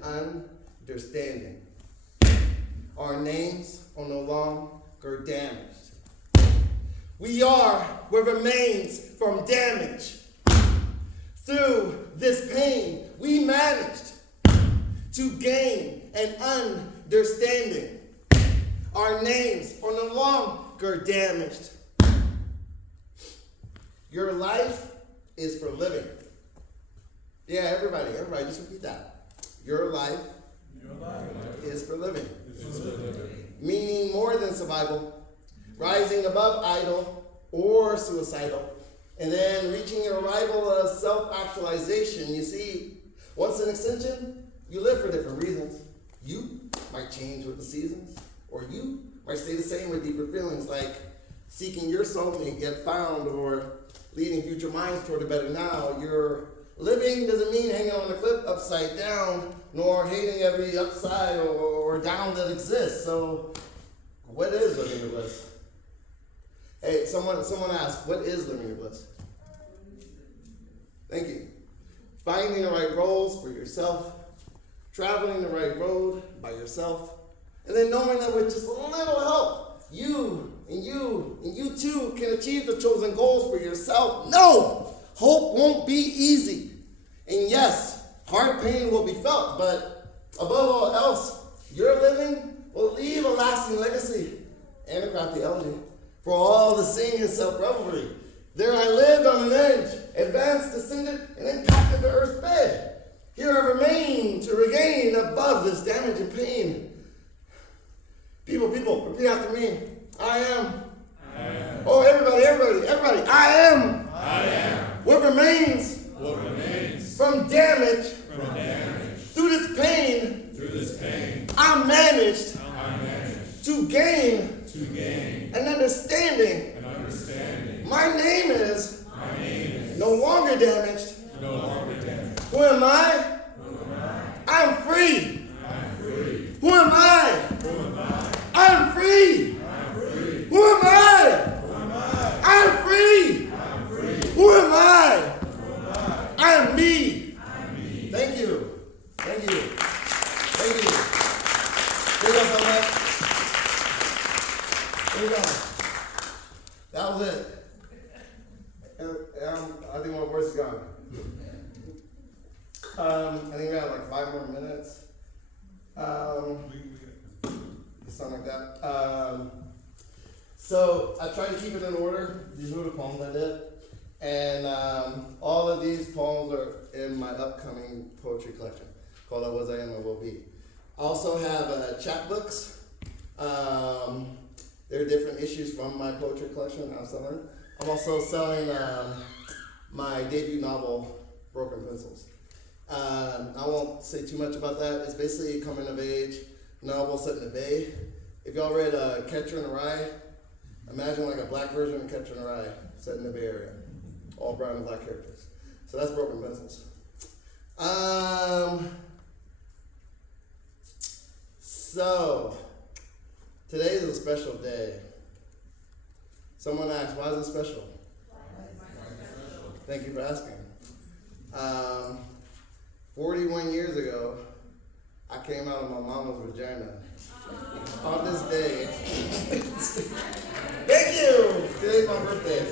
understanding. Our names are no longer damaged. We are what remains from damage. Through this pain, we managed to gain an they're standing. Our names are no longer damaged. Your life is for living. Yeah, everybody, just repeat that. Your life is for living. Meaning more than survival, rising above idle or suicidal, and then reaching your arrival of self-actualization. You see, once an extension, you live for different reasons. You might change with the seasons, or you might stay the same with deeper feelings like seeking your soulmate yet found, or leading future minds toward a better now. Your living doesn't mean hanging on the cliff upside down, nor hating every upside or down that exists. So, what is living your bliss? Hey, someone asked, what is living your bliss? Thank you. Finding the right roles for yourself, traveling the right road by yourself, and then knowing that with just a little help, you too can achieve the chosen goals for yourself. No, hope won't be easy. And yes, hard pain will be felt, but above all else, your living will leave a lasting legacy and a crafty elegy for all the singing and self-revelry. There I lived on an edge, advanced, descended, and impacted the earth's bed. Here I remain to regain above this damage and pain. People, repeat after me. I am. Oh, everybody. I am. What remains from damage, through this pain, I'm managed to gain an understanding. My name is no longer damaged. Who am I? I'm free. Who am I? I'm free. Who am I? I'm free. Who am I? I'm me. Thank you. Thank you so much. There you go. That was it. I think my voice is gone. I think we have like 5 more minutes. Something like that. So I tried to keep it in order. These were the poems I did. And all of these poems are in my upcoming poetry collection called I Was, I Am, I Will Be. I also have chapbooks. There are different issues from my poetry collection I'm selling. I'm also selling my debut novel, Broken Pencils. I won't say too much about that. It's basically a coming-of-age novel set in the Bay. If y'all read Catcher in the Rye, imagine like a black version of Catcher in the Rye set in the Bay Area. All brown and black characters. So that's Broken Pencils. So, today is a special day. Someone asked, why is it special? Thank you for asking. 41 years ago, I came out of my mama's vagina. On this day. Thank you! Today's my birthday.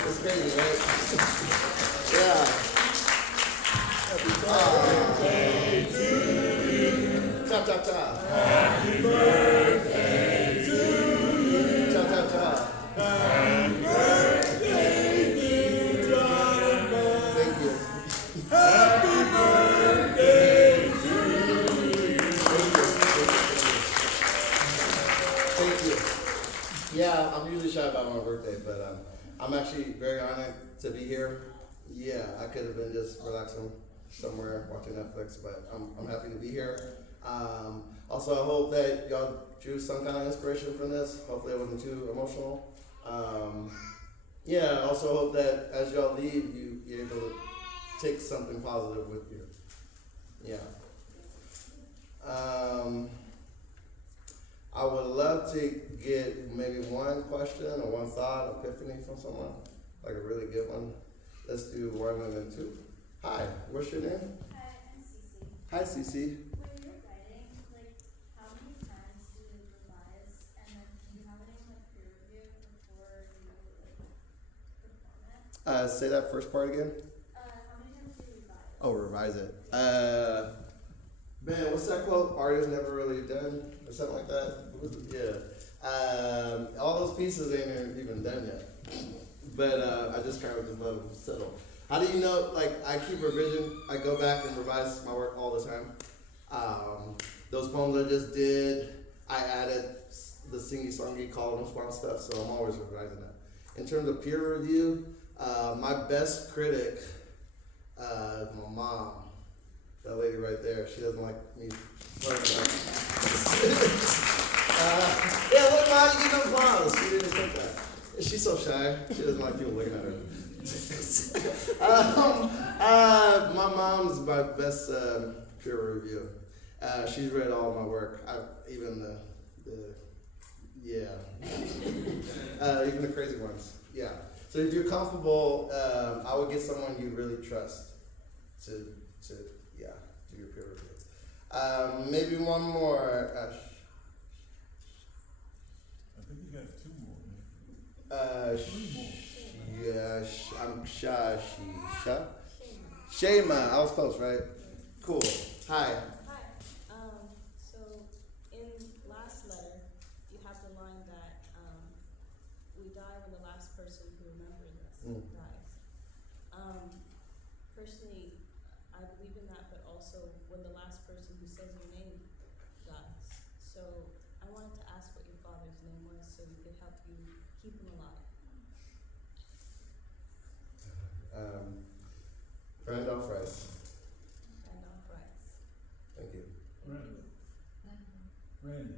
It's crazy, right? Yeah. Happy birthday to you. Cha cha cha. Happy birthday to you. Cha cha cha. Happy birthday, dear Jonathan. Thank you. Happy birthday to you. Thank you. Yeah, I'm usually shy about my birthday, but I'm actually very honored to be here. Yeah, I could have been just relaxing somewhere watching Netflix, but I'm happy to be here. Also, I hope that y'all drew some kind of inspiration from this. Hopefully it wasn't too emotional. Yeah, I also hope that as y'all leave, you're able to take something positive with you. Yeah. I would love to get maybe one question or one thought, epiphany from someone, like a really good one. Let's do 1 and then 2. Hi, what's your name? Hi, I'm Cece. Hi, Cece. When you're writing, like, how many times do you revise, and then do you have any, like, peer review before you, like, perform it? Say that first part again. How many times do you revise? Oh, revise it. Man, what's that quote? Art is never really done or something like that. Yeah. All those pieces ain't even done yet. But I just kind of just let them settle. How do you know, like, I keep revision, I go back and revise my work all the time. Those poems I just did, I added the singy-songy call and response stuff, so I'm always revising that. In terms of peer review, my best critic, my mom, that lady right there, she doesn't like me. Yeah, look, Mom, you give them applause. She didn't think that. She's so shy. She doesn't like people looking at her. My mom's my best peer review. She's read all my work. Even even the crazy ones. Yeah. So if you're comfortable, I would get someone you really trust to do your peer review. Maybe one more. I think you got two more. I'm Shema. I was close, right? Cool. Hi. Hi. So in last letter, you have the line that we die when the last person who remembers us dies. Personally, I believe in that, but also when the last person who says your name dies. So I wanted to ask what your father's name was so we could help you keep him alive. Randolph Rice. Randolph Rice. Thank you. Randy. Randy.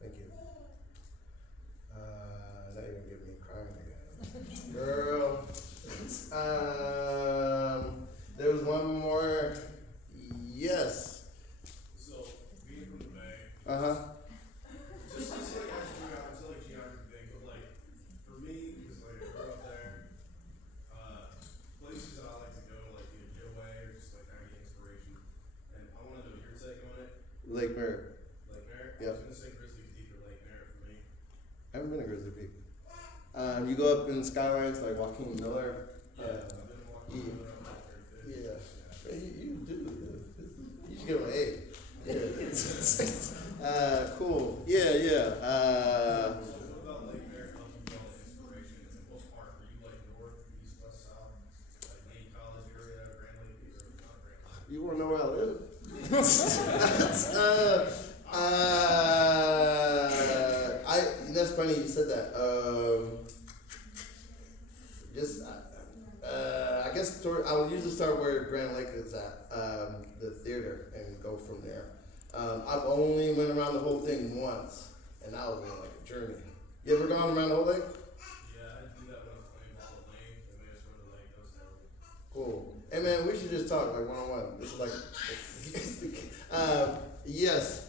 Thank you. Now you're gonna get me crying again. Girl. There was one more. Yes. So, being from the Bay. Just like actually, like geography thing, but like for me, because like I grew up there, places that I like to go to, like either get away or just like kind of get inspiration. And I want to know your take on it. Lake Merritt. Lake Merritt. Yep. I was gonna say Grizzly Peak or Lake Merritt for me. I haven't been to Grizzly Peak. You go up in skylines like Joaquin Miller. I've been walking around like Yeah. You do. You should get an A. Yeah. Cool. Yeah. What about Lake Merritt helping you all the inspiration? And what part were you like north, east, west, south, like Lane College area, Grand Lake, or not Grand Lake? You wanna know where I live? That's funny you said that. I guess I would usually start where Grand Lake is at, the theater, and go from there. I've only went around the whole thing once, and that was like a journey. You ever gone around the whole thing? Yeah, I do that when I was playing ball at Lane. I made us run the lake. That was terrible. Cool. Hey man, we should just talk like one-on-one. This is like, yes.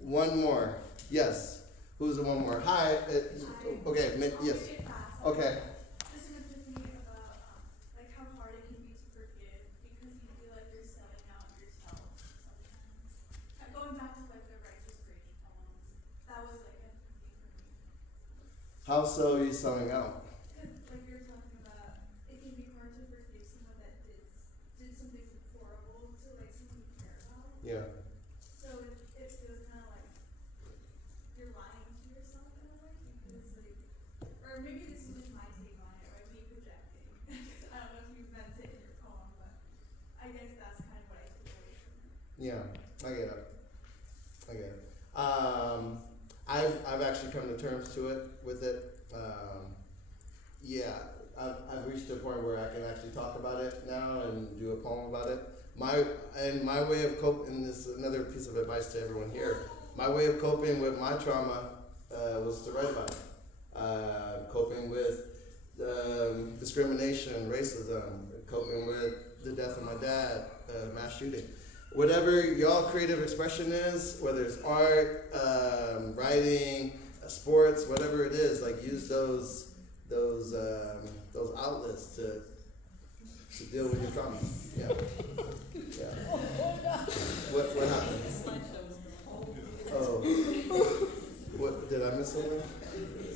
One more. Yes. Who's the one more? Hi. Okay. Yes. Okay. Just an epiphany about like how hard it can be to forgive because you feel like you're selling out yourself sometimes. Going back to like the Righteous Rage poem, that was like an epiphany for me. How so are you selling out? Because like you're talking about, it can be hard to forgive someone that did something horrible to like someone you care about. Yeah. So it feels kind of like you're lying to yourself in a way because like, or maybe this is just my take on it, right? Me projecting. I don't know if you meant it in your poem, but I guess that's kind of what I took away from it. Yeah. I get it. I've actually come to terms with it. I've reached a point where I can actually talk about it now and do a poem about it. My way of coping, this is another piece of advice to everyone here. My way of coping with my trauma was to write about it. Coping with discrimination, racism, coping with the death of my dad, mass shooting. Whatever y'all creative expression is, whether it's art, writing, sports, whatever it is, like use those outlets to deal with your trauma. Yeah. What happened? Oh. What did I miss something?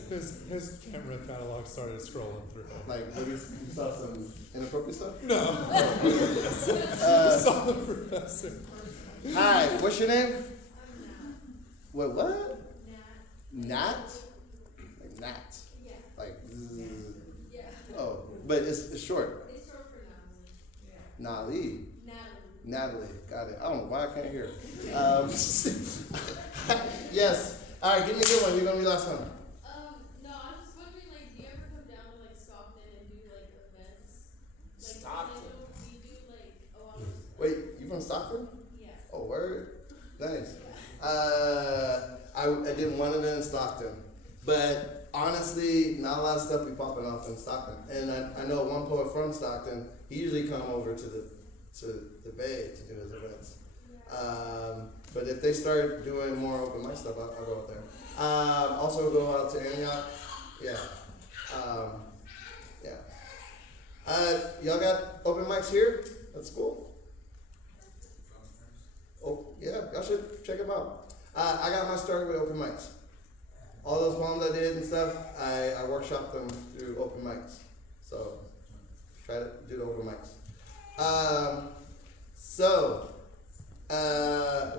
his camera catalog started scrolling through. Like, maybe you saw some inappropriate stuff? No. Uh, Saw the professor. Hi, what's your name? Wait, what? Nat? Like Nat? Yeah. Like, zzz. Yeah. Oh, but it's short. It's short for Natalie. Yeah. Nali. Natalie, got it. I don't know why I can't hear. Yes. All right, give me a good one. You're gonna be last one. No, I'm just wondering, like, do you ever come down to, like, Stockton and do, like, events? Like, Stockton? I know we do, like, a lot of. Wait, you from Stockton? Yeah. Oh, word. Nice. I did one event in Stockton, but honestly, not a lot of stuff be popping off in Stockton. And I know one poet from Stockton. He usually come over to the Bay to do his events. But if they start doing more open mic stuff, I'll go out there. Also go out to Antioch. Yeah. Y'all got open mics here at school? Oh, yeah, y'all should check them out. I got my start with open mics. All those poems I did and stuff, I workshopped them through open mics. So, try to do the open mics.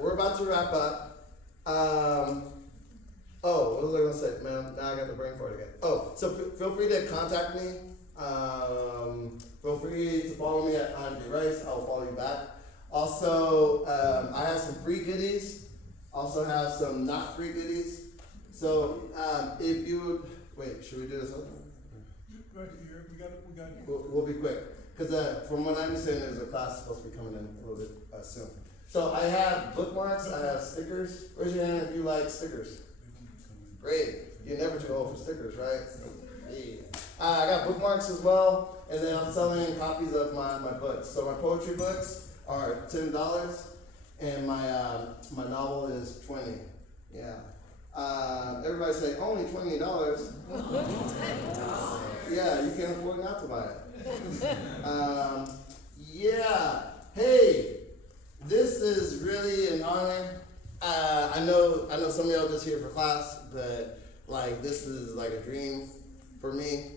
We're about to wrap up. What was I gonna say? Man, now I got the brain fart again. Oh, so feel free to contact me. Feel free to follow me at Andre Rice. I will follow you back. Also, I have some free goodies. Also have some not free goodies. So, if you would, wait, should we do this? Right here, we got it. We'll be quick. Because from what I'm saying, there's a class supposed to be coming in a little bit soon. So I have bookmarks, I have stickers. Raise your hand if you like stickers. Great. You're never too old for stickers, right? Yeah. I got bookmarks as well, and then I'm selling copies of my books. So my poetry books are $10, and my novel is $20. Yeah. Everybody say, only $20. Yeah, you can't afford not to buy it. Yeah. Hey, this is really an honor. I know some of y'all just here for class, but like this is like a dream for me.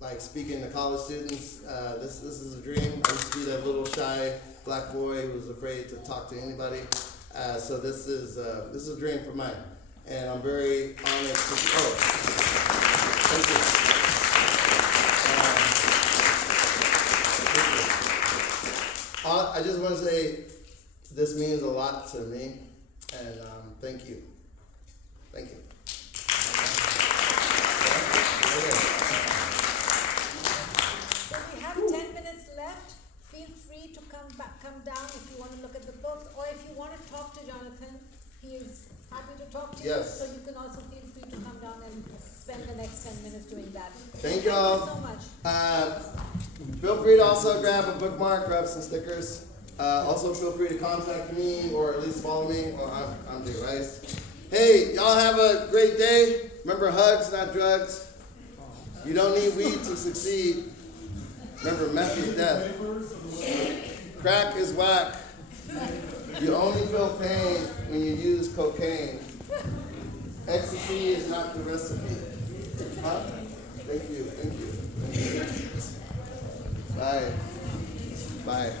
Like speaking to college students, this is a dream. I used to be that little shy black boy who was afraid to talk to anybody. So this is a dream for mine, and I'm very honored to. Oh, thank you. I just want to say this means a lot to me, and thank you. Thank you. So we have 10 minutes left. Feel free to come down if you want to look at the books, or if you want to talk to Jonathan, he is happy to talk to you. Yes. So you can also feel free to come down and spend the next 10 minutes doing that. Thank y'all. Thank you so much. Feel free to also grab a bookmark, grab some stickers. Also feel free to contact me or at least follow me. I'm Ode Rice. Hey, y'all have a great day. Remember, hugs, not drugs. You don't need weed to succeed. Remember, meth is death. Crack is whack. You only feel pain when you use cocaine. Ecstasy is not the recipe. Huh? Thank you. Thank you. Thank you. Bye. Bye.